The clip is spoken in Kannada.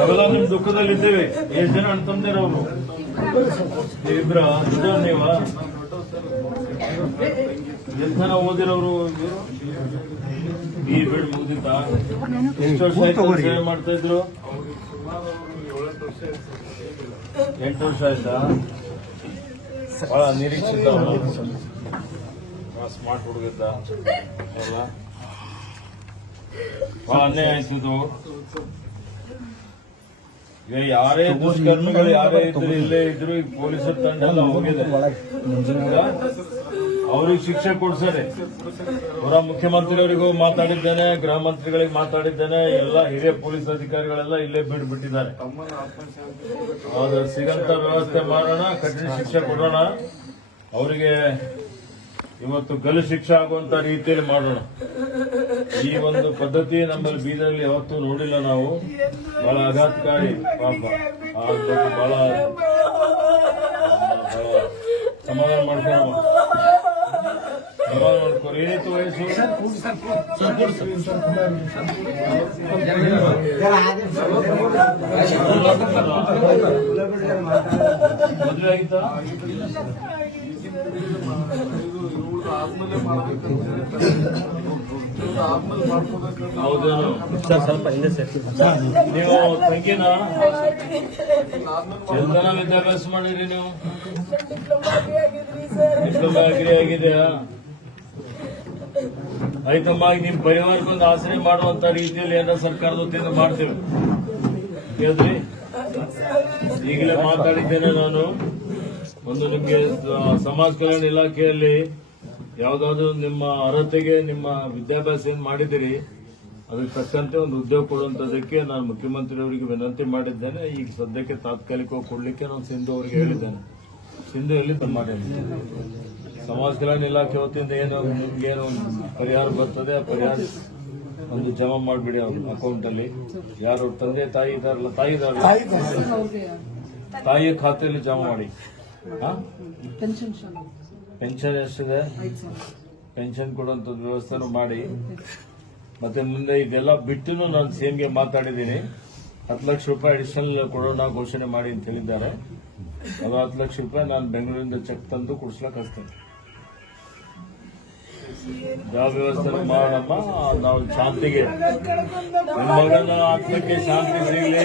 ನಾವೆಲ್ಲ ನಿಮ್ ದುಃಖದಲ್ಲಿದ್ದೇವೆ. ಎಷ್ಟು ಜನ ಅಣ್ಣ ತಮ್ಮದಿರವರು ಇಬ್ರ ನೀವ ಎಷ್ಟು ಜನ ಓದಿರೋರು ಈ ಬಿಡ್ ಮುಗ್ದಿತ್ತ? ಎಷ್ಟು ವರ್ಷ ಆಯ್ತು ಸೇವೆ ಮಾಡ್ತಾ ಇದ್ರು? 8 ವರ್ಷ ಆಯ್ತಾ? ಬಹಳ ನಿರೀಕ್ಷಿತ, ಸ್ಮಾರ್ಟ್ ಹುಡುಗಿದ್ದ ಎಲ್ಲ. ಬಹಳ ಅನ್ಯಾಯ ಆಯ್ತಿದ್ದು. ಈಗ ಯಾರೇ ದುಷ್ಕರ್ಮಿಗಳು ಯಾರೇ ಇದ್ರು ಇಲ್ಲೇ ಇದ್ರು ಈಗ ಪೊಲೀಸರ ತಂಡ ಎಲ್ಲ ಹೋಗಿದೆ. ಅವ್ರಿಗೆ ಶಿಕ್ಷೆ ಕೊಡ್ಸರೆ. ಅವರ ಮುಖ್ಯಮಂತ್ರಿಯವರಿಗೂ ಮಾತಾಡಿದ್ದೇನೆ, ಗೃಹ ಮಂತ್ರಿಗಳಿಗೆ ಮಾತಾಡಿದ್ದೇನೆ, ಎಲ್ಲ ಹಿರಿಯ ಪೊಲೀಸ್ ಅಧಿಕಾರಿಗಳೆಲ್ಲ ಇಲ್ಲೇ ಬಿಟ್ಟಿದ್ದಾರೆ. ಅದ್ರ ಸಿಗಂತ ವ್ಯವಸ್ಥೆ ಮಾಡೋಣ, ಕಠಿಣ ಶಿಕ್ಷೆ ಕೊಡೋಣ. ಅವರಿಗೆ ಇವತ್ತು ಗಲ್ಲು ಶಿಕ್ಷೆ ಆಗುವಂತ ರೀತಿಯಲ್ಲಿ ಮಾಡೋಣ. ಈ ಒಂದು ಪದ್ಧತಿ ನಮ್ಮಲ್ಲಿ ಬೀದರ್ಲಿ ಯಾವತ್ತೂ ನೋಡಿಲ್ಲ ನಾವು. ಬಹಳ ಆಘಾತಕಾರಿ ಪಾಪ. ಬಹಳ ಸಮಾಧಾನ ಮಾಡ್ಕೊಂಡು ಏನಿತ್ತು ವಯಸ್ಸು? ಮದುವೆ ಆಗಿತ್ತಾ? ಹೌದೇನು? ಸ್ವಲ್ಪ ಹಿಂದೆ ನೀವು ತಂಗಿನ ಎಂತನ ವಿದ್ಯಾಭ್ಯಾಸ ಮಾಡಿರಿ ನೀವು? ಡಿಪ್ಲೊಮಾ ಅಗ್ರಿ ಆಗಿದೆಯಾ? ಆಯ್ತಮ್ಮ, ನಿಮ್ ಪರಿವಾರಕ್ಕೊಂದು ಆಸರೆ ಮಾಡುವಂತ ರೀತಿಯಲ್ಲಿ ಏನಾರ ಸರ್ಕಾರದ ವತಿಯಿಂದ ಮಾಡ್ತೇವೆ. ಹೇಳಿದ್ರಿ? ಈಗಲೇ ಮಾತಾಡಿದ್ದೇನೆ ನಾನು. ಒಂದು ನಿಮಗೆ ಸಮಾಜ ಕಲ್ಯಾಣ ಇಲಾಖೆಯಲ್ಲಿ ಯಾವ್ದಾದ್ರು ನಿಮ್ಮ ಅರ್ಹತೆಗೆ ನಿಮ್ಮ ವಿದ್ಯಾಭ್ಯಾಸ ಏನ್ ಮಾಡಿದಿರಿ ಅದಕ್ಕೆ ತಕ್ಕಂತೆ ಒಂದು ಉದ್ಯೋಗ ಕೊಡುವಂತದಕ್ಕೆ ನಾನು ಮುಖ್ಯಮಂತ್ರಿಯವರಿಗೆ ವಿನಂತಿ ಮಾಡಿದ್ದೇನೆ. ಈಗ ಸದ್ಯಕ್ಕೆ ತಾತ್ಕಾಲಿಕವಾಗಿ ಕೊಡ್ಲಿಕ್ಕೆ ನಾನು ಸಿಂಧು ಅವರಿಗೆ ಹೇಳಿದ್ದೇನೆ. ಸಿಂಧು ಎಲ್ಲಿ ಮಾಡಿ ಸಮಾಜ ಕಲ್ಯಾಣ ಇಲಾಖೆ ವತಿಯಿಂದ ಏನು ನಿಮ್ಗೇನು ಪರಿಹಾರ ಬರ್ತದೆ ಆ ಪರಿಹಾರ ಒಂದು ಜಮಾ ಮಾಡಿಬಿಡಿ ಅವ್ರ ಅಕೌಂಟ್ ಅಲ್ಲಿ. ಯಾರು ತಂದೆ ತಾಯಿ ಇದಾರಲ್ಲ, ತಾಯಿಯ ಖಾತೆಯಲ್ಲಿ ಜಮಾ ಮಾಡಿ. ಪೆನ್ಷನ್ ಎಷ್ಟಿದೆ? ಪೆನ್ಷನ್ ಕೊಡುವಂತದ್ದು ವ್ಯವಸ್ಥೆನೂ ಮಾಡಿ. ಮತ್ತೆ ಮುಂದೆ ಇದೆಲ್ಲ ಬಿಟ್ಟು ನಾನು ಸಿಎಂಗೆ ಮಾತಾಡಿದ್ದೀನಿ. 10 ಲಕ್ಷ ರೂಪಾಯಿ ಅಡಿಷನಲ್ ಕೊಡೋಣ ಘೋಷಣೆ ಮಾಡಿ ಅಂತ ಹೇಳಿದ್ದಾರೆ. ಅದು 10 ಲಕ್ಷ ರೂಪಾಯಿ ನಾನು ಬೆಂಗಳೂರಿಂದ ಚೆಕ್ ತಂದು ಕೊಡಿಸ್ಲಕ್ಕೆ ಹಚ್ತೇನೆ. ಯಾವ ವ್ಯವಸ್ಥೆ ಮಾಡಮ್ಮ, ನಾವು ಶಾಂತಿಗೆ, ನನ್ನ ಮಗನ ಆತ್ಮಕ್ಕೆ ಶಾಂತಿ ಸಿಗಲಿ.